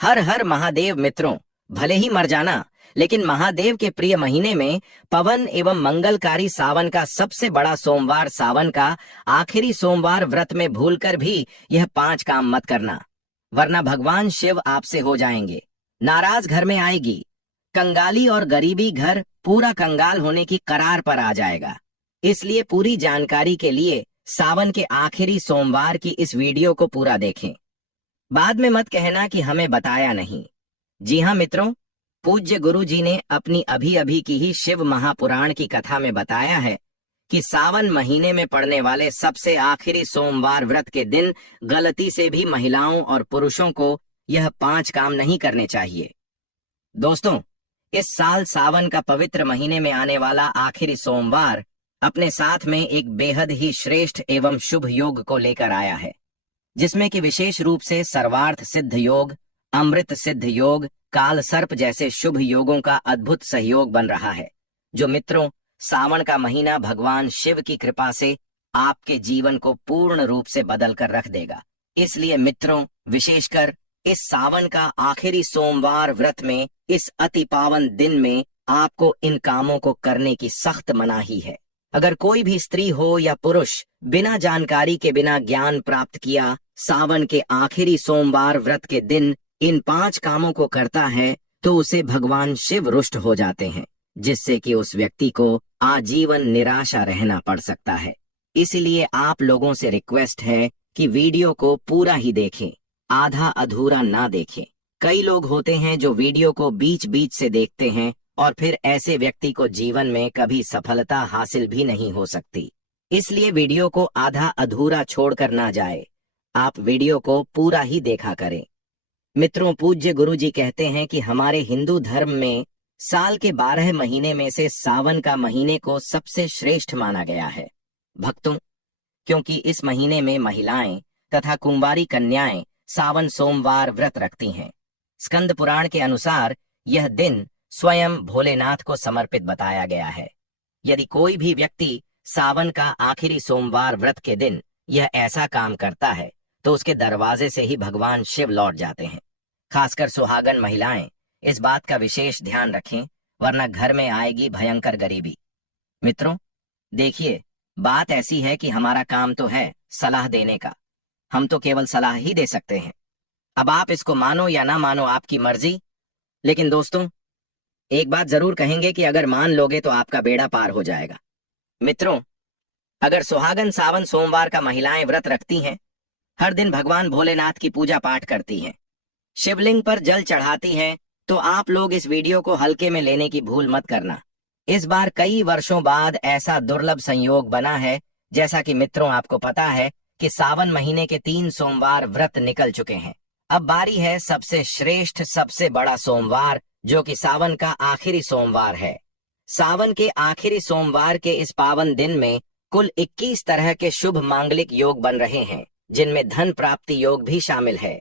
हर हर महादेव मित्रों, भले ही मर जाना, लेकिन महादेव के प्रिय महीने में पवन एवं मंगलकारी सावन का सबसे बड़ा सोमवार, सावन का आखिरी सोमवार व्रत में भूलकर भी यह 5 काम मत करना, वरना भगवान शिव आपसे हो जाएंगे। नाराज घर में आएगी, कंगाली और गरीबी घर पूरा कंगाल होने की करार पर आ जाएगा। इसलिए पूरी जानकारी के लिए सावन के आखिरी सोमवार की इस वीडियो को पूरा देखें। बाद में मत कहना कि हमें बताया नहीं। जी हाँ मित्रों, पूज्य गुरु जी ने अपनी अभी अभी की ही शिव महापुराण की कथा में बताया है कि सावन महीने में पड़ने वाले सबसे आखिरी सोमवार व्रत के दिन गलती से भी महिलाओं और पुरुषों को यह 5 काम नहीं करने चाहिए। दोस्तों, इस साल सावन का पवित्र महीने में आने वाला आखिरी सोमवार अपने साथ में एक बेहद ही श्रेष्ठ एवं शुभ योग को लेकर आया है, जिसमें कि विशेष रूप से सर्वार्थ सिद्ध योग, अमृत सिद्ध योग, काल सर्प जैसे शुभ योगों का अद्भुत सहयोग बन रहा है, जो मित्रों सावन का महीना भगवान शिव की कृपा से आपके जीवन को पूर्ण रूप से बदल कर रख देगा। इसलिए मित्रों, विशेषकर इस सावन का आखिरी सोमवार व्रत में इस अति पावन दिन में आपको इन कामों को करने की सख्त मनाही है। अगर कोई भी स्त्री हो या पुरुष बिना जानकारी के, बिना ज्ञान प्राप्त किया सावन के आखिरी सोमवार व्रत के दिन इन 5 कामों को करता है तो उसे भगवान शिव रुष्ट हो जाते हैं, जिससे कि उस व्यक्ति को आजीवन निराशा रहना पड़ सकता है। इसलिए आप लोगों से रिक्वेस्ट है कि वीडियो को पूरा ही देखें, आधा अधूरा ना देखें। कई लोग होते हैं जो वीडियो को बीच बीच से देखते हैं और फिर ऐसे व्यक्ति को जीवन में कभी सफलता हासिल भी नहीं हो सकती। इसलिए वीडियो को आधा अधूरा छोड़कर ना जाए, आप वीडियो को पूरा ही देखा करें। मित्रों, पूज्य गुरु जी कहते हैं कि हमारे हिंदू धर्म में साल के 12 महीने में से सावन का महीने को सबसे श्रेष्ठ माना गया है भक्तों, क्योंकि इस महीने में महिलाएं तथा कुंवारी कन्याएं सावन सोमवार व्रत रखती हैं। स्कंद पुराण के अनुसार यह दिन स्वयं भोलेनाथ को समर्पित बताया गया है। यदि कोई भी व्यक्ति सावन का आखिरी सोमवार व्रत के दिन यह ऐसा काम करता है तो उसके दरवाजे से ही भगवान शिव लौट जाते हैं। खासकर सुहागन महिलाएं इस बात का विशेष ध्यान रखें, वरना घर में आएगी भयंकर गरीबी। मित्रों, देखिए, बात ऐसी है कि हमारा काम तो है सलाह देने का, हम तो केवल सलाह ही दे सकते हैं। अब आप इसको मानो या ना मानो, आपकी मर्जी। लेकिन दोस्तों, एक बात जरूर कहेंगे कि अगर मान लोगे तो आपका बेड़ा पार हो जाएगा। मित्रों, अगर सुहागन सावन सोमवार का महिलाएं व्रत रखती हैं, हर दिन भगवान भोलेनाथ की पूजा पाठ करती हैं, शिवलिंग पर जल चढ़ाती हैं, तो आप लोग इस वीडियो को हल्के में लेने की भूल मत करना। इस बार कई वर्षों बाद ऐसा दुर्लभ संयोग बना है, जैसा कि मित्रों आपको पता है कि सावन महीने के 3 सोमवार व्रत निकल चुके हैं। अब बारी है सबसे श्रेष्ठ, सबसे बड़ा सोमवार, जो कि सावन का आखिरी सोमवार है। सावन के आखिरी सोमवार के इस पावन दिन में कुल 21 तरह के शुभ मांगलिक योग बन रहे हैं, जिनमें धन प्राप्ति योग भी शामिल है।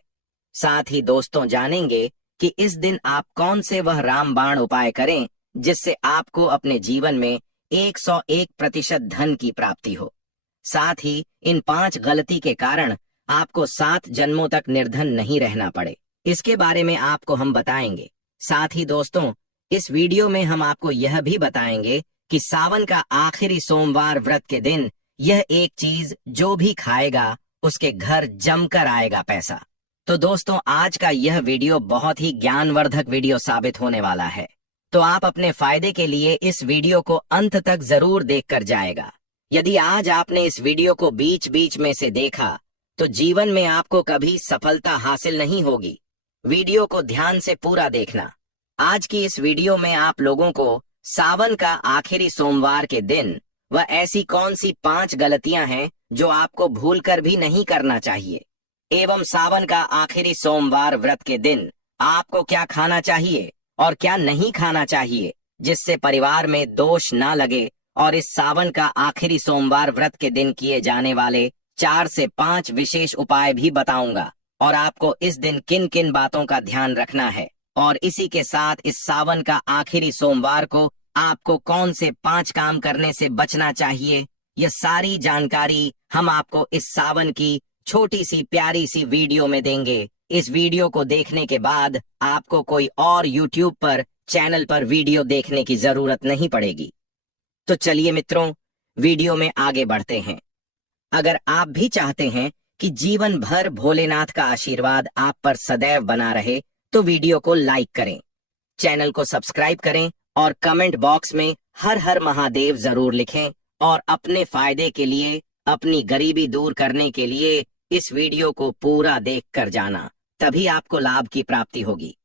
साथ ही दोस्तों, जानेंगे कि इस दिन आप कौन से वह रामबाण उपाय करें जिससे आपको अपने जीवन में 101% धन की प्राप्ति हो। साथ ही इन 5 गलती के कारण आपको 7 जन्मों तक निर्धन नहीं रहना पड़े, इसके बारे में आपको हम बताएंगे। साथ ही दोस्तों, इस वीडियो में हम आपको यह भी बताएंगे कि सावन का आखिरी सोमवार व्रत के दिन यह एक चीज जो भी खाएगा उसके घर जमकर आएगा पैसा। तो दोस्तों, आज का यह वीडियो बहुत ही ज्ञानवर्धक वीडियो साबित होने वाला है, तो आप अपने फायदे के लिए इस वीडियो को अंत तक जरूर देखकर जाएगा। यदि आज आपने इस वीडियो को बीच बीच में से देखा तो जीवन में आपको कभी सफलता हासिल नहीं होगी। वीडियो को ध्यान से पूरा देखना। आज की इस वीडियो में आप लोगों को सावन का आखिरी सोमवार के दिन वह ऐसी कौन सी 5 गलतियां हैं जो आपको भूलकर भी नहीं करना चाहिए, एवं सावन का आखिरी सोमवार व्रत के दिन आपको क्या खाना चाहिए और क्या नहीं खाना चाहिए, जिससे परिवार में दोष ना लगे। और इस सावन का आखिरी सोमवार व्रत के दिन किए जाने वाले 4 से 5 विशेष उपाय भी बताऊंगा, और आपको इस दिन किन किन बातों का ध्यान रखना है, और इसी के साथ इस सावन का आखिरी सोमवार को आपको कौन से 5 काम करने से बचना चाहिए, यह सारी जानकारी हम आपको इस सावन की छोटी सी प्यारी सी वीडियो में देंगे। इस वीडियो को देखने के बाद आपको कोई और यूट्यूब पर चैनल पर वीडियो देखने की जरूरत नहीं पड़ेगी। तो चलिए मित्रों, वीडियो में आगे बढ़ते हैं। अगर आप भी चाहते हैं कि जीवन भर भोलेनाथ का आशीर्वाद आप पर सदैव बना रहे, तो वीडियो को लाइक करें, चैनल को सब्सक्राइब करें और कमेंट बॉक्स में हर हर महादेव जरूर लिखें। और अपने फायदे के लिए, अपनी गरीबी दूर करने के लिए इस वीडियो को पूरा देख कर जाना, तभी आपको लाभ की प्राप्ति होगी।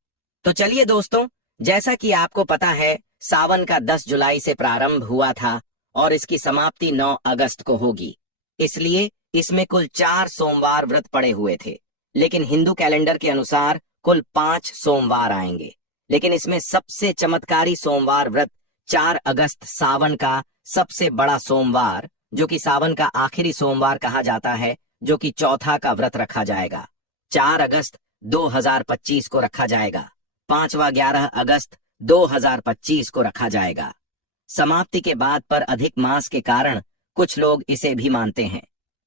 तो चलिए दोस्तों, जैसा कि आपको पता है, सावन का 10 जुलाई से प्रारंभ हुआ था और इसकी समाप्ति 9 अगस्त को होगी। इसलिए इसमें कुल 4 सोमवार व्रत पड़े हुए थे, लेकिन हिंदू कैलेंडर के अनुसार कुल 5 सोमवार आएंगे। लेकिन इसमें सबसे चमत्कारी सोमवार व्रत 4 अगस्त सावन का सबसे बड़ा सोमवार, जो कि सावन का आखिरी सोमवार कहा जाता है, जो कि चौथा का व्रत रखा जाएगा। 4 अगस्त 2025 को रखा जाएगा। 5वां 11 अगस्त 2025 को रखा जाएगा। समाप्ति के बाद पर अधिक मास के कारण कुछ लोग इसे भी मानते हैं।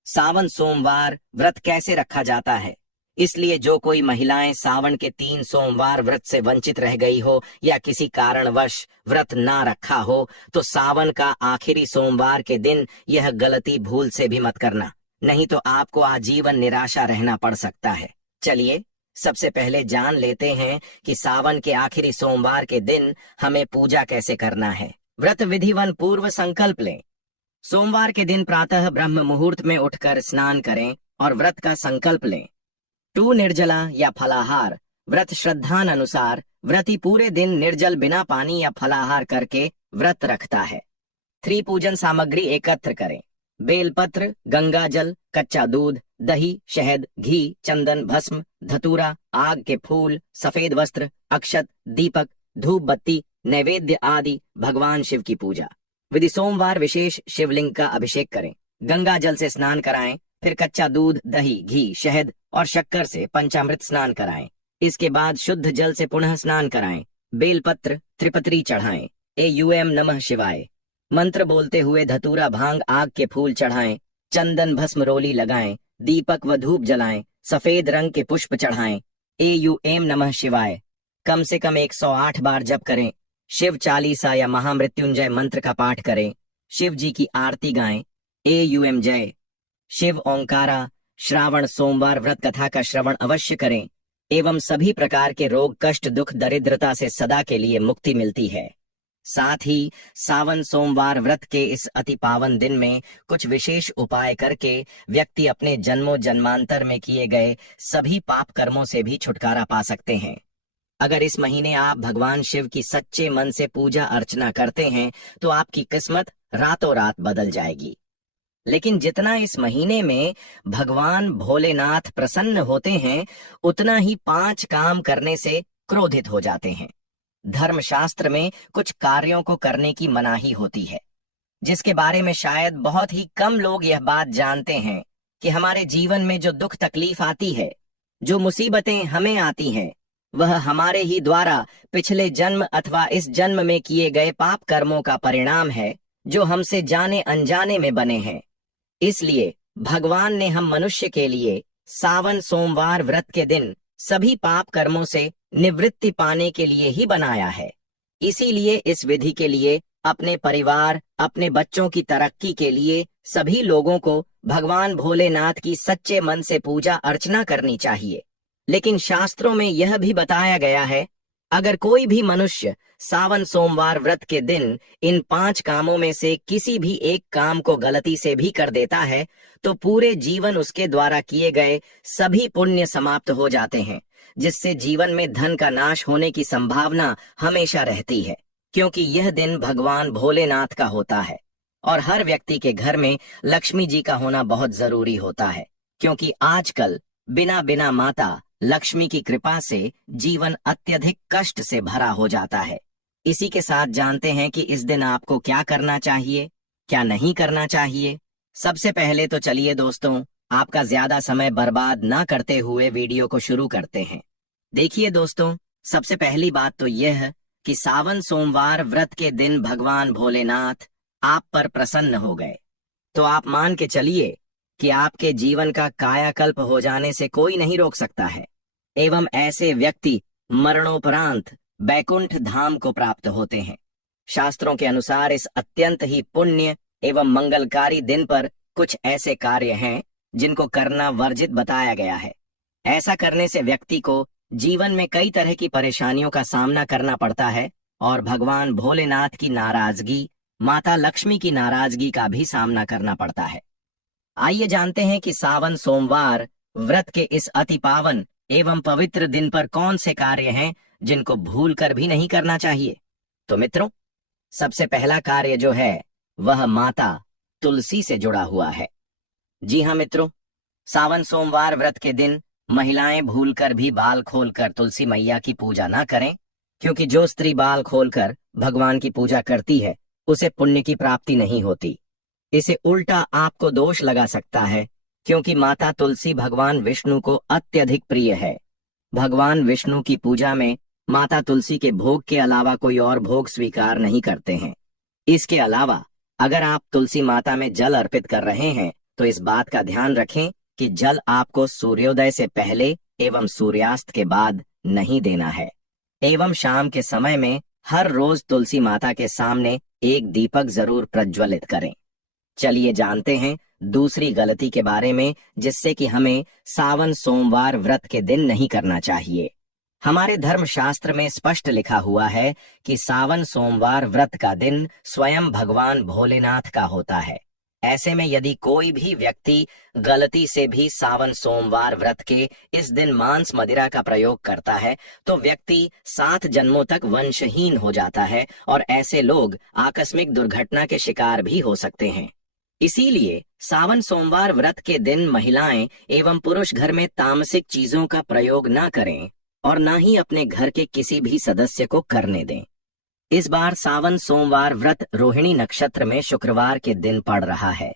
सावन सोमवार व्रत कैसे रखा जाता है? इसलिए जो कोई महिलाएं सावन के 3 सोमवार व्रत से वंचित रह गई हो या किसी कारणवश व्रत ना रखा हो, तो सावन का आखिरी सोमवार के दिन यह गलती भूल से भी मत करना, नहीं तो आपको आजीवन निराशा रहना पड़ सकता है। चलिए सबसे पहले जान लेते हैं कि सावन के आखिरी सोमवार के दिन हमें पूजा कैसे करना है। व्रत विधिवन पूर्व संकल्प लें। सोमवार के दिन प्रातः ब्रह्म मुहूर्त में उठकर स्नान करें और व्रत का संकल्प लें। 2 निर्जला या फलाहार। व्रत श्रद्धान अनुसार व्रती पूरे दिन निर्जल बिना पानी या फलाहार करके व्रत रखता है। 3 पूजन सामग्री एकत्र करें। बेलपत्र, गंगा जल, कच्चा दूध, दही, शहद, घी, चंदन, भस्म, धतूरा, आग के फूल, सफेद वस्त्र, अक्षत, दीपक, धूप बत्ती, नैवेद्य आदि भगवान शिव की पूजा। विधि: सोमवार विशेष शिवलिंग का अभिषेक करें, गंगा जल से स्नान कराएं, फिर कच्चा दूध, दही, घी, शहद और शक्कर से पंचामृत स्नान कराएं। इसके बाद शुद्ध जल से पुनः स्नान कराएं। बेलपत्र, त्रिपत्री चढ़ाएं। एयूएम नमः शिवाय मंत्र बोलते हुए धतूरा, भांग, आग के फूल चढ़ाएं। चंदन भस्म रोली लगाएं। दीपक व धूप जलाएं। सफेद रंग के पुष्प चढ़ाएं। एयूएम नमः शिवाय कम से कम 108 बार जप करें। शिव चालीसा या महामृत्युंजय मंत्र का पाठ करें। शिव जी की आरती गाएं। एयूएम जय शिव ओंकारा। श्रावण सोमवार व्रत कथा का श्रवण अवश्य करें एवं सभी प्रकार के रोग, कष्ट, दुख, दरिद्रता से सदा के लिए मुक्ति मिलती है। साथ ही सावन सोमवार व्रत के इस अति पावन दिन में कुछ विशेष उपाय करके व्यक्ति अपने जन्मों जन्मांतर में किए गए सभी पाप कर्मों से भी छुटकारा पा सकते हैं। अगर इस महीने आप भगवान शिव की सच्चे मन से पूजा अर्चना करते हैं तो आपकी किस्मत रातों रात बदल जाएगी। लेकिन जितना इस महीने में भगवान भोलेनाथ प्रसन्न होते हैं, उतना ही 5 काम करने से क्रोधित हो जाते हैं। धर्मशास्त्र में कुछ कार्यों को करने की मनाही होती है, जिसके बारे में शायद बहुत ही कम लोग यह बात जानते हैं कि हमारे जीवन में जो दुख तकलीफ आती है, जो मुसीबतें हमें आती हैं, वह हमारे ही द्वारा पिछले जन्म अथवा इस जन्म में किए गए पाप कर्मों का परिणाम है, जो हमसे जाने अनजाने में बने हैं। इसलिए भगवान ने हम मनुष्य के लिए सावन सोमवार व्रत के दिन सभी पाप कर्मों से निवृत्ति पाने के लिए ही बनाया है। इसीलिए इस विधि के लिए अपने परिवार, अपने बच्चों की तरक्की के लिए सभी लोगों को भगवान भोलेनाथ की सच्चे मन से पूजा अर्चना करनी चाहिए। लेकिन शास्त्रों में यह भी बताया गया है, अगर कोई भी मनुष्य सावन सोमवार व्रत के दिन इन 5 कामों में से किसी भी एक काम को गलती से भी कर देता है, तो पूरे जीवन उसके द्वारा किए गए सभी पुण्य समाप्त हो जाते हैं, जिससे जीवन में धन का नाश होने की संभावना हमेशा रहती है, क्योंकि यह दिन भगवान भोलेनाथ का होता है। और हर व्यक्ति के घर में लक्ष्मी जी का होना बहुत जरूरी होता है, क्योंकि आजकल बिना बिना माता लक्ष्मी की कृपा से जीवन अत्यधिक कष्ट से भरा हो जाता है। इसी के साथ जानते हैं कि इस दिन आपको क्या करना चाहिए, क्या नहीं करना चाहिए। सबसे पहले तो चलिए दोस्तों, आपका ज्यादा समय बर्बाद ना करते हुए वीडियो को शुरू करते हैं। देखिए दोस्तों, सबसे पहली बात तो यह कि सावन सोमवार व्रत के दिन भगवान भोलेनाथ आप पर प्रसन्न हो गए, तो आप मान के चलिए कि आपके जीवन का कायाकल्प हो जाने से कोई नहीं रोक सकता है। एवं ऐसे व्यक्ति मरणोपरांत बैकुंठ धाम को प्राप्त होते हैं। शास्त्रों के अनुसार इस अत्यंत ही पुण्य एवं मंगलकारी दिन पर कुछ ऐसे कार्य हैं जिनको करना वर्जित बताया गया है। ऐसा करने से व्यक्ति को जीवन में कई तरह की परेशानियों का सामना करना पड़ता है और भगवान भोलेनाथ की नाराजगी, माता लक्ष्मी की नाराजगी का भी सामना करना पड़ता है। आइए जानते हैं कि सावन सोमवार व्रत के इस अति पावन एवं पवित्र दिन पर कौन से कार्य हैं जिनको भूल कर भी नहीं करना चाहिए। तो मित्रों, सबसे पहला कार्य जो है वह माता तुलसी से जुड़ा हुआ है। जी हाँ मित्रों, सावन सोमवार व्रत के दिन महिलाएं भूलकर भी बाल खोलकर तुलसी मैया की पूजा ना करें, क्योंकि जो स्त्री बाल खोलकर भगवान की पूजा करती है उसे पुण्य की प्राप्ति नहीं होती। इसे उल्टा आपको दोष लगा सकता है, क्योंकि माता तुलसी भगवान विष्णु को अत्यधिक प्रिय है। भगवान विष्णु की पूजा में माता तुलसी के भोग के अलावा कोई और भोग स्वीकार नहीं करते हैं। इसके अलावा अगर आप तुलसी माता में जल अर्पित कर रहे हैं तो इस बात का ध्यान रखें कि जल आपको सूर्योदय से पहले एवं सूर्यास्त के बाद नहीं देना है, एवं शाम के समय में हर रोज तुलसी माता के सामने एक दीपक जरूर प्रज्वलित करें। चलिए जानते हैं दूसरी गलती के बारे में, जिससे कि हमें सावन सोमवार व्रत के दिन नहीं करना चाहिए। हमारे धर्मशास्त्र में स्पष्ट लिखा हुआ है कि सावन सोमवार व्रत का दिन स्वयं भगवान भोलेनाथ का होता है। ऐसे में यदि कोई भी व्यक्ति गलती से भी सावन सोमवार व्रत के इस दिन मांस मदिरा का प्रयोग करता है तो व्यक्ति 7 जन्मों तक वंशहीन हो जाता है और ऐसे लोग आकस्मिक दुर्घटना के शिकार भी हो सकते हैं। इसीलिए सावन सोमवार व्रत के दिन महिलाएं एवं पुरुष घर में तामसिक चीजों का प्रयोग न करें और न ही अपने घर के किसी भी सदस्य को करने दें। इस बार सावन सोमवार व्रत रोहिणी नक्षत्र में शुक्रवार के दिन पड़ रहा है,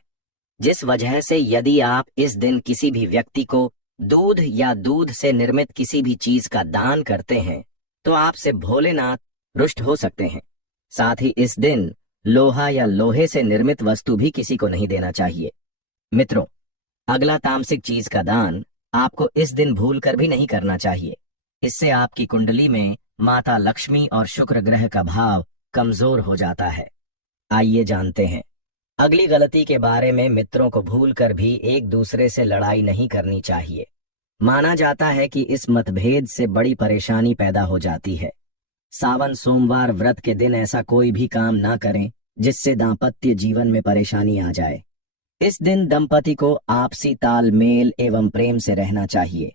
जिस वजह से यदि आप इस दिन किसी भी व्यक्ति को दूध या दूध से निर्मित किसी भी चीज का दान करते हैं तो आपसे भोलेनाथ रुष्ट हो सकते हैं। साथ ही इस दिन लोहा या लोहे से निर्मित वस्तु भी किसी को नहीं देना चाहिए। मित्रों, अगला तामसिक चीज का दान आपको इस दिन भूल कर भी नहीं करना चाहिए। इससे आपकी कुंडली में माता लक्ष्मी और शुक्र ग्रह का भाव कमजोर हो जाता है। आइए जानते हैं अगली गलती के बारे में। मित्रों को भूलकर भी एक दूसरे से लड़ाई नहीं करनी चाहिए। माना जाता है कि इस मतभेद से बड़ी परेशानी पैदा हो जाती है। सावन सोमवार व्रत के दिन ऐसा कोई भी काम ना करें जिससे दाम्पत्य जीवन में परेशानी आ जाए। इस दिन दंपति को आपसी तालमेल एवं प्रेम से रहना चाहिए,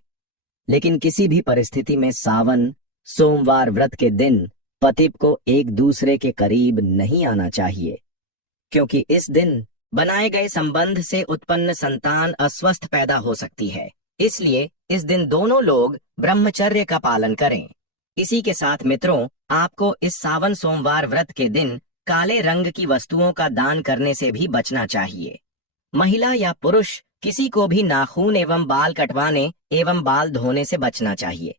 लेकिन किसी भी परिस्थिति में सावन सोमवार व्रत के दिन पति को एक दूसरे के करीब नहीं आना चाहिए, क्योंकि इस दिन बनाए गए संबंध से उत्पन्न संतान अस्वस्थ पैदा हो सकती है। इसलिए इस दिन दोनों लोग ब्रह्मचर्य का पालन करें। इसी के साथ मित्रों, आपको इस सावन सोमवार व्रत के दिन काले रंग की वस्तुओं का दान करने से भी बचना चाहिए। महिला या पुरुष किसी को भी नाखून एवं बाल कटवाने एवं बाल धोने से बचना चाहिए।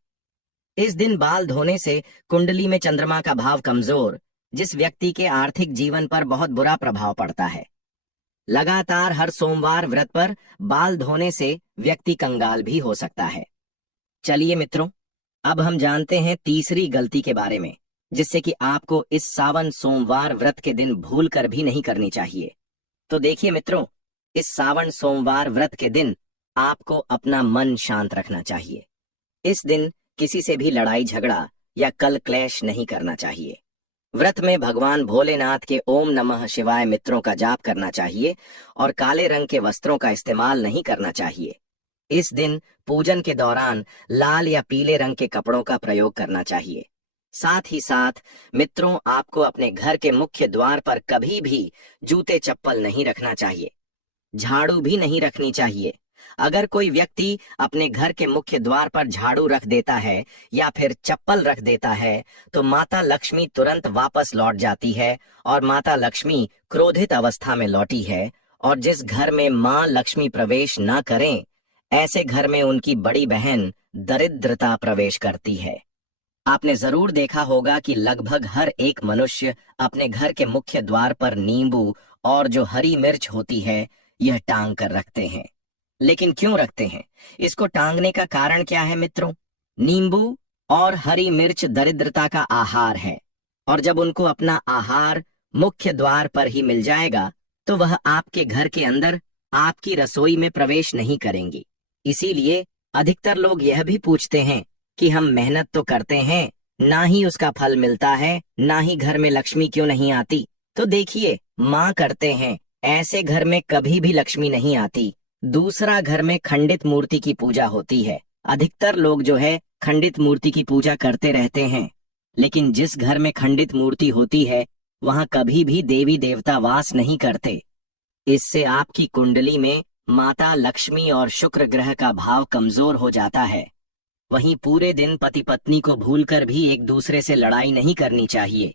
इस दिन बाल धोने से कुंडली में चंद्रमा का भाव कमजोर, जिस व्यक्ति के आर्थिक जीवन पर बहुत बुरा प्रभाव पड़ता है। लगातार हर सोमवार व्रत पर बाल धोने से व्यक्ति कंगाल भी हो सकता है। चलिए मित्रों, अब हम जानते हैं तीसरी गलती के बारे में, जिससे कि आपको इस सावन सोमवार व्रत के दिन भूल कर भी नहीं करनी चाहिए। तो देखिए मित्रों, इस सावन सोमवार व्रत के दिन आपको अपना मन शांत रखना चाहिए। इस दिन किसी से भी लड़ाई झगड़ा या कल क्लेश नहीं करना चाहिए। व्रत में भगवान भोलेनाथ के ओम नमः शिवाय मित्रों का जाप करना चाहिए और काले रंग के वस्त्रों का इस्तेमाल नहीं करना चाहिए। इस दिन पूजन के दौरान लाल या पीले रंग के कपड़ों का प्रयोग करना चाहिए। साथ ही साथ मित्रों, आपको अपने घर के मुख्य द्वार पर कभी भी जूते चप्पल नहीं रखना चाहिए। झाड़ू भी नहीं रखनी चाहिए। अगर कोई व्यक्ति अपने घर के मुख्य द्वार पर झाड़ू रख देता है या फिर चप्पल रख देता है तो माता लक्ष्मी तुरंत वापस लौट जाती है और माता लक्ष्मी क्रोधित अवस्था में लौटी है। और जिस घर में मां लक्ष्मी प्रवेश न करें, ऐसे घर में उनकी बड़ी बहन दरिद्रता प्रवेश करती है। आपने जरूर देखा होगा कि लगभग हर एक मनुष्य अपने घर के मुख्य द्वार पर नींबू और जो हरी मिर्च होती है यह टांग कर रखते हैं। लेकिन क्यों रखते हैं? इसको टांगने का कारण क्या है मित्रों? नींबू और हरी मिर्च दरिद्रता का आहार है, और जब उनको अपना आहार मुख्य द्वार पर ही मिल जाएगा तो वह आपके घर के अंदर आपकी रसोई में प्रवेश नहीं करेंगी। इसीलिए अधिकतर लोग यह भी पूछते हैं कि हम मेहनत तो करते हैं, ना ही उसका फल मिलता है, ना ही घर में लक्ष्मी क्यों नहीं आती। तो देखिए, माँ करते हैं, ऐसे घर में कभी भी लक्ष्मी नहीं आती। दूसरा, घर में खंडित मूर्ति की पूजा होती है। अधिकतर लोग जो है खंडित मूर्ति की पूजा करते रहते हैं, लेकिन जिस घर में खंडित मूर्ति होती है वहां कभी भी देवी देवता वास नहीं करते। इससे आपकी कुंडली में माता लक्ष्मी और शुक्र ग्रह का भाव कमजोर हो जाता है। वहीं पूरे दिन पति पत्नी को भूलकर भी एक दूसरे से लड़ाई नहीं करनी चाहिए।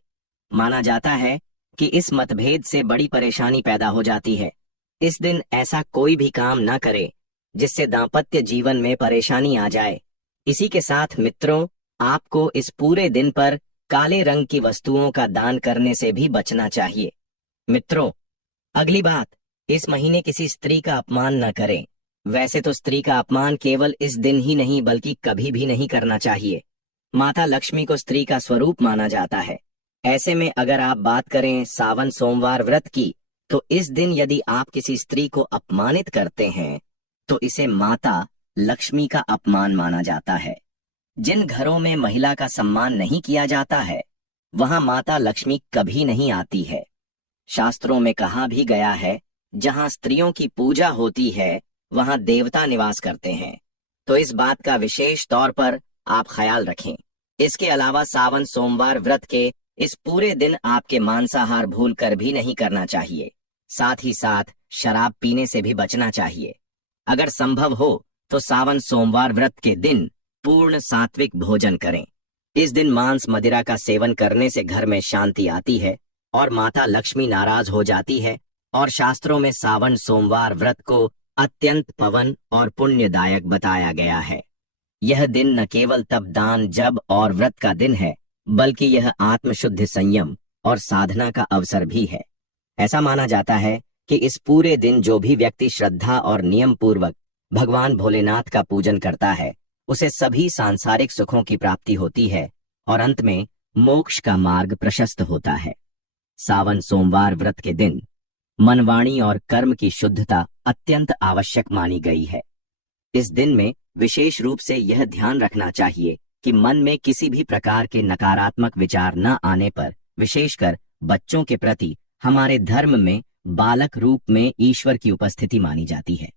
माना जाता है कि इस मतभेद से बड़ी परेशानी पैदा हो जाती है। इस दिन ऐसा कोई भी काम न करे जिससे दाम्पत्य जीवन में परेशानी आ जाए। इसी के साथ मित्रों, आपको इस पूरे दिन पर काले रंग की वस्तुओं का दान करने से भी बचना चाहिए। मित्रों, अगली बात, इस महीने किसी स्त्री का अपमान न करें। वैसे तो स्त्री का अपमान केवल इस दिन ही नहीं बल्कि कभी भी नहीं करना चाहिए। माता लक्ष्मी को स्त्री का स्वरूप माना जाता है। ऐसे में अगर आप बात करें सावन सोमवार व्रत की, तो इस दिन यदि आप किसी स्त्री को अपमानित करते हैं तो इसे माता लक्ष्मी का अपमान माना जाता है। जिन घरों में महिला का सम्मान नहीं किया जाता है वहां माता लक्ष्मी कभी नहीं आती है। शास्त्रों में कहा भी गया है, जहां स्त्रियों की पूजा होती है वहां देवता निवास करते हैं। तो इस बात का विशेष तौर पर आप ख्याल रखें। इसके अलावा सावन सोमवार व्रत के इस पूरे दिन आपके मांसाहार भूल कर भी नहीं करना चाहिए। साथ ही साथ शराब पीने से भी बचना चाहिए। अगर संभव हो तो सावन सोमवार व्रत के दिन पूर्ण सात्विक भोजन करें। इस दिन मांस मदिरा का सेवन करने से घर में शांति आती है और माता लक्ष्मी नाराज हो जाती है। और शास्त्रों में सावन सोमवार व्रत को अत्यंत पवन और पुण्यदायक बताया गया है। यह दिन न केवल तप दान जप और व्रत का दिन है, बल्कि यह आत्मशुद्धि संयम और साधना का अवसर भी है। ऐसा माना जाता है कि इस पूरे दिन जो भी व्यक्ति श्रद्धा और नियम पूर्वक भगवान भोलेनाथ का पूजन करता है उसे सभी सांसारिक सुखों की प्राप्ति होती है और अंत में मोक्ष का मार्ग प्रशस्त होता है। सावन सोमवार व्रत के दिन मन, वाणी और कर्म की शुद्धता अत्यंत आवश्यक मानी गई है। इस दिन में विशेष रूप से यह ध्यान रखना चाहिए कि मन में किसी भी प्रकार के नकारात्मक विचार न आने पर, विशेषकर बच्चों के प्रति हमारे धर्म में बालक रूप में ईश्वर की उपस्थिति मानी जाती है।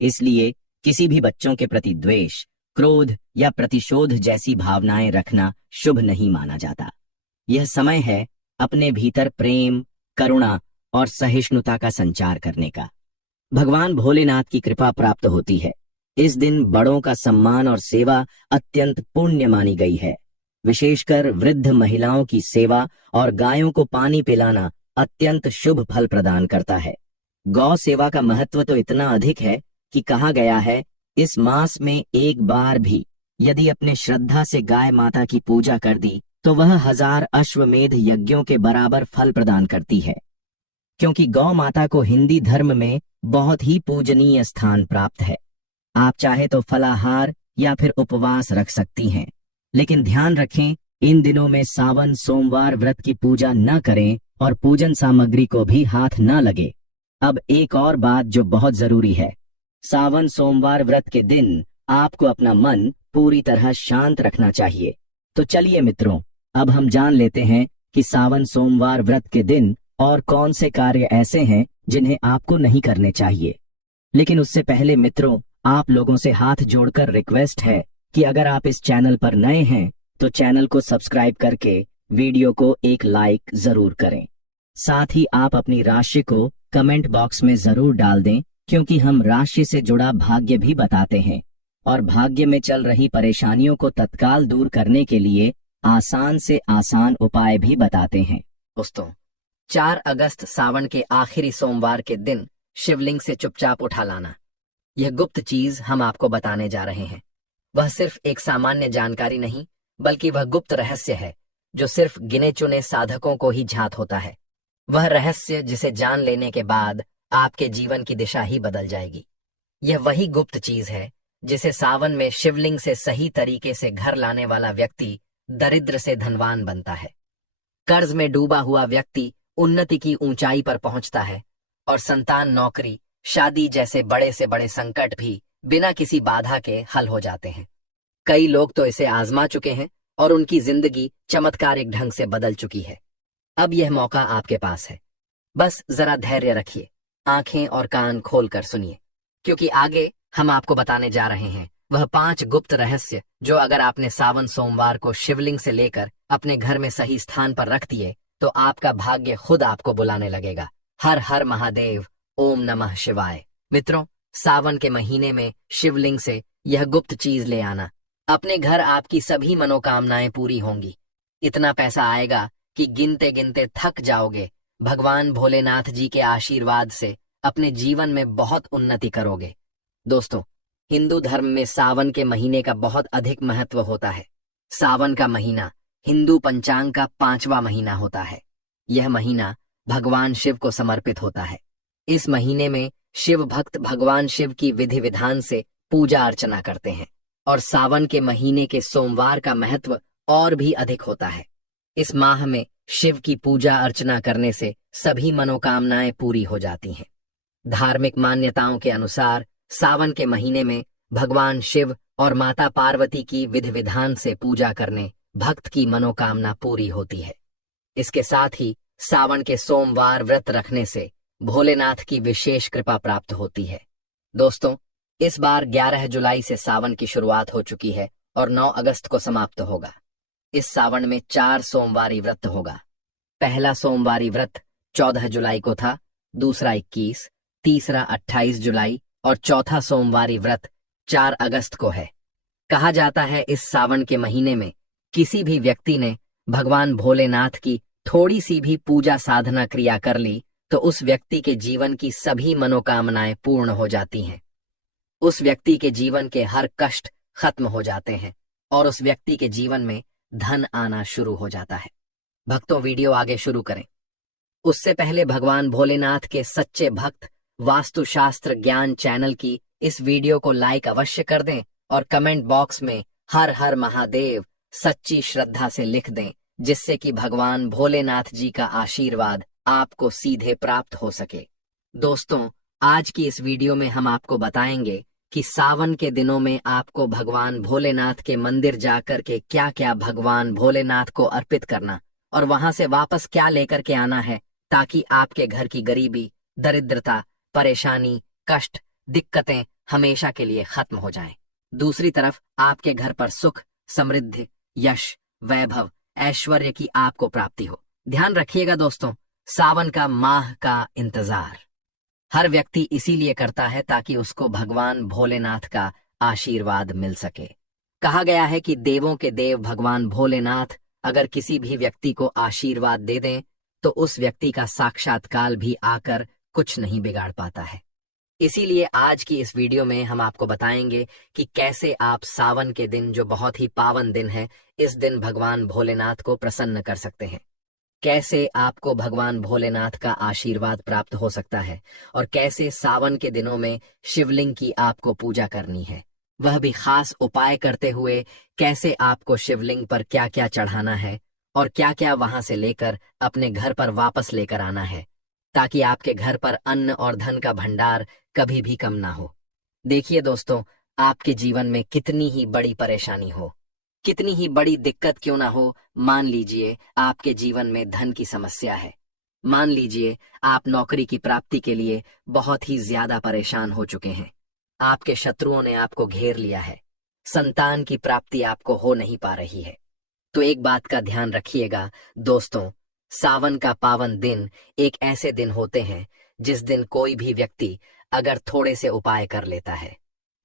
इसलिए किसी भी बच्चों के प्रति द्वेष, क्रोध या प्रतिशोध जैसी भावनाएं रखना शुभ नहीं माना जाता। यह समय है अपने भीतर प्रेम, करुणा और सहिष्णुता का संचार करने का। भगवान भोलेनाथ की कृपा प्राप्त होती है। इस दिन बड़ों का सम्मान और सेवा अत्यंत पुण्य मानी गई है। विशेषकर वृद्ध महिलाओं की सेवा और गायों को पानी पिलाना अत्यंत शुभ फल प्रदान करता है। गौ सेवा का महत्व तो इतना अधिक है कि कहा गया है, इस मास में एक बार भी यदि अपने श्रद्धा से गाय माता की पूजा कर दी तो वह 1000 अश्वमेध यज्ञों के बराबर फल प्रदान करती है। क्योंकि गौ माता को हिंदी धर्म में बहुत ही पूजनीय स्थान प्राप्त है। आप चाहे तो फलाहार या फिर उपवास रख सकती हैं, लेकिन ध्यान रखें इन दिनों में सावन सोमवार व्रत की पूजा न करें और पूजन सामग्री को भी हाथ न लगे। अब एक और बात जो बहुत जरूरी है, सावन सोमवार व्रत के दिन आपको अपना मन पूरी तरह शांत रखना चाहिए। तो चलिए मित्रों, अब हम जान लेते हैं कि सावन सोमवार व्रत के दिन और कौन से कार्य ऐसे हैं जिन्हें आपको नहीं करने चाहिए। लेकिन उससे पहले मित्रों, आप लोगों से हाथ जोड़कर रिक्वेस्ट है कि अगर आप इस चैनल पर नए हैं तो चैनल को सब्सक्राइब करके वीडियो को एक लाइक जरूर करें। साथ ही आप अपनी राशि को कमेंट बॉक्स में जरूर डाल दें, क्योंकि हम राशि से जुड़ा भाग्य भी बताते हैं और भाग्य में चल रही परेशानियों को तत्काल दूर करने के लिए आसान से आसान उपाय भी बताते हैं। दोस्तों, 4 अगस्त सावन के आखिरी सोमवार के दिन शिवलिंग से चुपचाप उठा लाना, यह गुप्त चीज हम आपको बताने जा रहे हैं। वह सिर्फ एक सामान्य जानकारी नहीं, बल्कि वह गुप्त रहस्य है जो सिर्फ गिने चुने साधकों को ही ज्ञात होता है। वह रहस्य जिसे जान लेने के बाद आपके जीवन की दिशा ही बदल जाएगी। यह वही गुप्त चीज है जिसे सावन में शिवलिंग से सही तरीके से घर लाने वाला व्यक्ति दरिद्र से धनवान बनता है। कर्ज में डूबा हुआ व्यक्ति उन्नति की ऊंचाई पर पहुंचता है और संतान, नौकरी, शादी जैसे बड़े से बड़े संकट भी बिना किसी बाधा के हल हो जाते हैं। कई लोग तो इसे आजमा चुके हैं और उनकी जिंदगी चमत्कारिक ढंग से बदल चुकी है। अब यह मौका आपके पास है। बस जरा धैर्य रखिए, आंखें और कान खोलकर सुनिए, क्योंकि आगे हम आपको बताने जा रहे हैं वह 5 गुप्त रहस्य जो अगर आपने सावन सोमवार को शिवलिंग से लेकर अपने घर में सही स्थान पर रख दिए तो आपका भाग्य खुद आपको बुलाने लगेगा। हर हर महादेव, ओम नमः शिवाय। मित्रों, सावन के महीने में शिवलिंग से यह गुप्त चीज ले आना, अपने घर आपकी सभी मनोकामनाएं पूरी होंगी। इतना पैसा आएगा कि गिनते गिनते थक जाओगे। भगवान भोलेनाथ जी के आशीर्वाद से अपने जीवन में बहुत उन्नति करोगे। दोस्तों, हिंदू धर्म में सावन के महीने का बहुत अधिक महत्व होता है। सावन का महीना हिंदू पंचांग का 5वां महीना होता है। यह महीना भगवान शिव को समर्पित होता है। इस महीने में शिव भक्त भगवान शिव की विधि विधान से पूजा अर्चना करते हैं और सावन के महीने के सोमवार का महत्व और भी अधिक होता है। इस माह में शिव की पूजा अर्चना करने से सभी मनोकामनाएं पूरी हो जाती हैं। धार्मिक मान्यताओं के अनुसार सावन के महीने में भगवान शिव और माता पार्वती की विधि विधान से पूजा करने भक्त की मनोकामना पूरी होती है। इसके साथ ही सावन के सोमवार व्रत रखने से भोलेनाथ की विशेष कृपा प्राप्त होती है। दोस्तों, इस बार 11 जुलाई से सावन की शुरुआत हो चुकी है और 9 अगस्त को समाप्त होगा। इस सावन में 4 सोमवारी व्रत होगा। पहला सोमवारी व्रत 14 जुलाई को था, दूसरा 21, तीसरा 28 जुलाई और चौथा सोमवारी व्रत 4 अगस्त को है। कहा जाता है इस सावन के महीने में किसी भी व्यक्ति ने भगवान भोलेनाथ की थोड़ी सी भी पूजा साधना क्रिया कर ली तो उस व्यक्ति के जीवन की सभी मनोकामनाएं पूर्ण हो जाती हैं। उस व्यक्ति के जीवन के हर कष्ट खत्म हो जाते हैं और उस व्यक्ति के जीवन में धन आना शुरू हो जाता है। भक्तों, वीडियो आगे शुरू करें उससे पहले भगवान भोलेनाथ के सच्चे भक्त वास्तुशास्त्र ज्ञान चैनल की इस वीडियो को लाइक अवश्य कर दें और कमेंट बॉक्स में हर हर महादेव सच्ची श्रद्धा से लिख दें, जिससे कि भगवान भोलेनाथ जी का आशीर्वाद आपको सीधे प्राप्त हो सके। दोस्तों, आज की इस वीडियो में हम आपको बताएंगे कि सावन के दिनों में आपको भगवान भोलेनाथ के मंदिर जाकर के क्या क्या भगवान भोलेनाथ को अर्पित करना और वहां से वापस क्या लेकर के आना है, ताकि आपके घर की गरीबी, दरिद्रता, परेशानी, कष्ट, दिक्कतें हमेशा के लिए खत्म हो जाएं। दूसरी तरफ आपके घर पर सुख, समृद्धि, यश, वैभव, ऐश्वर्य की आपको प्राप्ति हो। ध्यान रखिएगा दोस्तों, सावन का माह का इंतजार हर व्यक्ति इसीलिए करता है ताकि उसको भगवान भोलेनाथ का आशीर्वाद मिल सके। कहा गया है कि देवों के देव भगवान भोलेनाथ अगर किसी भी व्यक्ति को आशीर्वाद दे दें तो उस व्यक्ति का साक्षात्कार भी आकर कुछ नहीं बिगाड़ पाता है। इसीलिए आज की इस वीडियो में हम आपको बताएंगे कि कैसे आप सावन के दिन, जो बहुत ही पावन दिन है, इस दिन भगवान भोलेनाथ को प्रसन्न कर सकते हैं। कैसे आपको भगवान भोलेनाथ का आशीर्वाद प्राप्त हो सकता है और कैसे सावन के दिनों में शिवलिंग की आपको पूजा करनी है, वह भी खास उपाय करते हुए। कैसे आपको शिवलिंग पर क्या क्या चढ़ाना है और क्या क्या वहां से लेकर अपने घर पर वापस लेकर आना है, ताकि आपके घर पर अन्न और धन का भंडार कभी भी कम ना हो। देखिए दोस्तों, आपके जीवन में कितनी ही बड़ी परेशानी हो, कितनी ही बड़ी दिक्कत क्यों ना हो, मान लीजिए आपके जीवन में धन की समस्या है, मान लीजिए आप नौकरी की प्राप्ति के लिए बहुत ही ज्यादा परेशान हो चुके हैं, आपके शत्रुओं ने आपको घेर लिया है, संतान की प्राप्ति आपको हो नहीं पा रही है, तो एक बात का ध्यान रखिएगा दोस्तों, सावन का पावन दिन एक ऐसे दिन होते हैं जिस दिन कोई भी व्यक्ति अगर थोड़े से उपाय कर लेता है,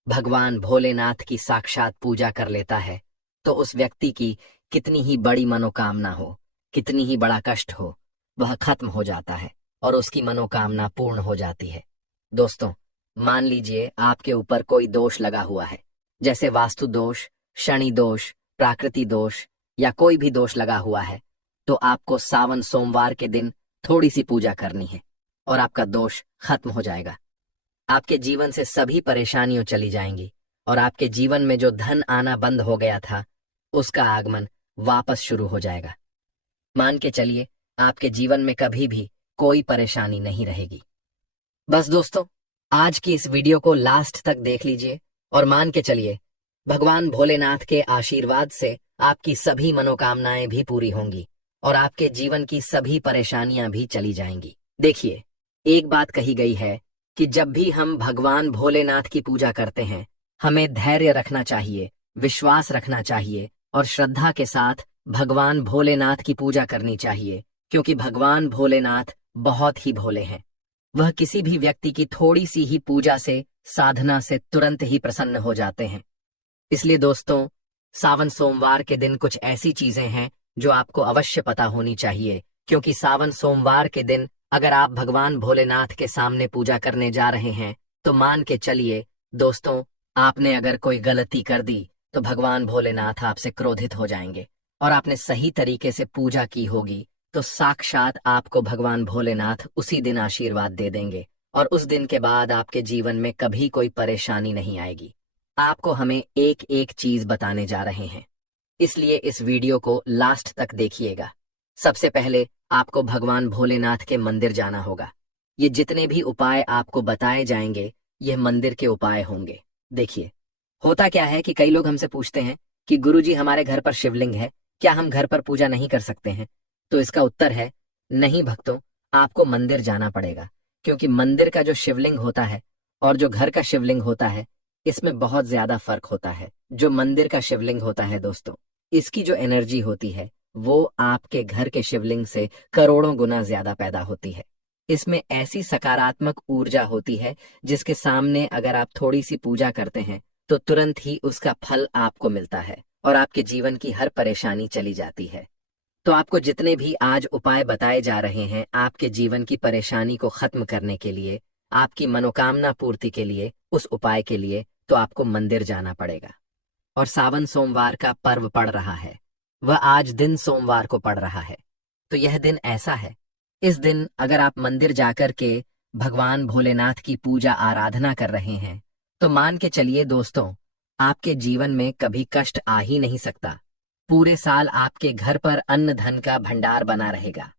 भगवान भोलेनाथ की साक्षात पूजा कर लेता है, तो उस व्यक्ति की कितनी ही बड़ी मनोकामना हो, कितनी ही बड़ा कष्ट हो, वह खत्म हो जाता है और उसकी मनोकामना पूर्ण हो जाती है। दोस्तों, मान लीजिए आपके ऊपर कोई दोष लगा हुआ है, जैसे वास्तु दोष, शनि दोष, प्राकृति दोष या कोई भी दोष लगा हुआ है, तो आपको सावन सोमवार के दिन थोड़ी सी पूजा करनी है और आपका दोष खत्म हो जाएगा। आपके जीवन से सभी परेशानियां चली जाएंगी और आपके जीवन में जो धन आना बंद हो गया था उसका आगमन वापस शुरू हो जाएगा। मान के चलिए आपके जीवन में कभी भी कोई परेशानी नहीं रहेगी। बस दोस्तों, आज की इस वीडियो को लास्ट तक देख लीजिए और मान के चलिए भगवान भोलेनाथ के आशीर्वाद से आपकी सभी मनोकामनाएं भी पूरी होंगी और आपके जीवन की सभी परेशानियां भी चली जाएंगी। देखिए, एक बात कही गई है कि जब भी हम भगवान भोलेनाथ की पूजा करते हैं, हमें धैर्य रखना चाहिए, विश्वास रखना चाहिए और श्रद्धा के साथ भगवान भोलेनाथ की पूजा करनी चाहिए, क्योंकि भगवान भोलेनाथ बहुत ही भोले हैं। वह किसी भी व्यक्ति की थोड़ी सी ही पूजा से, साधना से तुरंत ही प्रसन्न हो जाते हैं। इसलिए दोस्तों, सावन सोमवार के दिन कुछ ऐसी चीजें हैं जो आपको अवश्य पता होनी चाहिए, क्योंकि सावन सोमवार के दिन अगर आप भगवान भोलेनाथ के सामने पूजा करने जा रहे हैं तो मान के चलिए दोस्तों, आपने अगर कोई गलती कर दी तो भगवान भोलेनाथ आपसे क्रोधित हो जाएंगे, और आपने सही तरीके से पूजा की होगी तो साक्षात आपको भगवान भोलेनाथ उसी दिन आशीर्वाद दे देंगे और उस दिन के बाद आपके जीवन में कभी कोई परेशानी नहीं आएगी। आपको हमें एक एक चीज बताने जा रहे हैं, इसलिए इस वीडियो को लास्ट तक देखिएगा। सबसे पहले आपको भगवान भोलेनाथ के मंदिर जाना होगा। ये जितने भी उपाय आपको बताए जाएंगे ये मंदिर के उपाय होंगे। देखिए, होता क्या है कि कई लोग हमसे पूछते हैं कि गुरुजी हमारे घर पर शिवलिंग है, क्या हम घर पर पूजा नहीं कर सकते हैं? तो इसका उत्तर है नहीं भक्तों, आपको मंदिर जाना पड़ेगा, क्योंकि मंदिर का जो शिवलिंग होता है और जो घर का शिवलिंग होता है इसमें बहुत ज्यादा फर्क होता है। जो मंदिर का शिवलिंग होता है दोस्तों, इसकी जो एनर्जी होती है वो आपके घर के शिवलिंग से करोड़ों गुना ज्यादा पैदा होती है। इसमें ऐसी सकारात्मक ऊर्जा होती है जिसके सामने अगर आप थोड़ी सी पूजा करते हैं तो तुरंत ही उसका फल आपको मिलता है और आपके जीवन की हर परेशानी चली जाती है। तो आपको जितने भी आज उपाय बताए जा रहे हैं आपके जीवन की परेशानी को खत्म करने के लिए, आपकी मनोकामना पूर्ति के लिए, उस उपाय के लिए तो आपको मंदिर जाना पड़ेगा। और सावन सोमवार का पर्व पड़ रहा है, वह आज दिन सोमवार को पड़ रहा है। तो यह दिन ऐसा है, इस दिन अगर आप मंदिर जाकर के भगवान भोलेनाथ की पूजा आराधना कर रहे हैं तो मान के चलिए दोस्तों, आपके जीवन में कभी कष्ट आ ही नहीं सकता। पूरे साल आपके घर पर अन्न धन का भंडार बना रहेगा।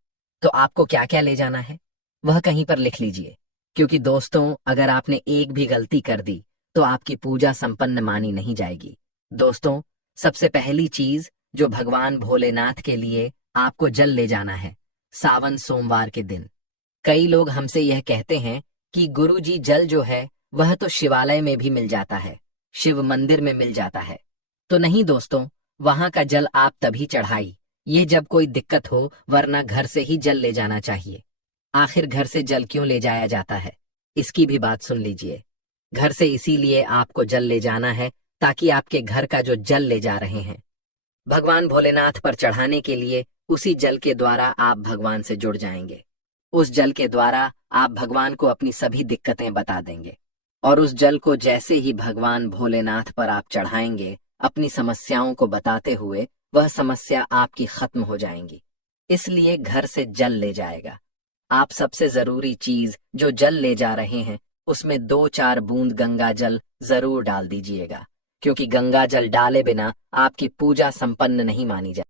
तो आपको क्या क्या ले जाना है वह कहीं पर लिख लीजिए, क्योंकि दोस्तों अगर आपने एक भी गलती कर दी तो आपकी पूजा संपन्न मानी नहीं जाएगी। दोस्तों, सबसे पहली चीज जो भगवान भोलेनाथ के लिए आपको जल ले जाना है सावन सोमवार के दिन। कई लोग हमसे यह कहते हैं कि गुरुजी जल जो है वह तो शिवालय में भी मिल जाता है, शिव मंदिर में मिल जाता है। तो नहीं दोस्तों, वहां का जल आप तभी चढ़ाई ये जब कोई दिक्कत हो, वरना घर से ही जल ले जाना चाहिए। आखिर घर से जल क्यों ले जाया जाता है, इसकी भी बात सुन लीजिए। घर से इसीलिए आपको जल ले जाना है ताकि आपके घर का जो जल ले जा रहे हैं भगवान भोलेनाथ पर चढ़ाने के लिए, उसी जल के द्वारा आप भगवान से जुड़ जाएंगे। उस जल के द्वारा आप भगवान को अपनी सभी दिक्कतें बता देंगे और उस जल को जैसे ही भगवान भोलेनाथ पर आप चढ़ाएंगे, अपनी समस्याओं को बताते हुए वह समस्या आपकी खत्म हो जाएंगी। इसलिए घर से जल ले जाएगा। आप सबसे जरूरी चीज जो जल ले जा रहे हैं उसमें 2-4 बूंद गंगा जल जरूर डाल दीजिएगा, क्योंकि गंगा जल डाले बिना आपकी पूजा संपन्न नहीं मानी जाए।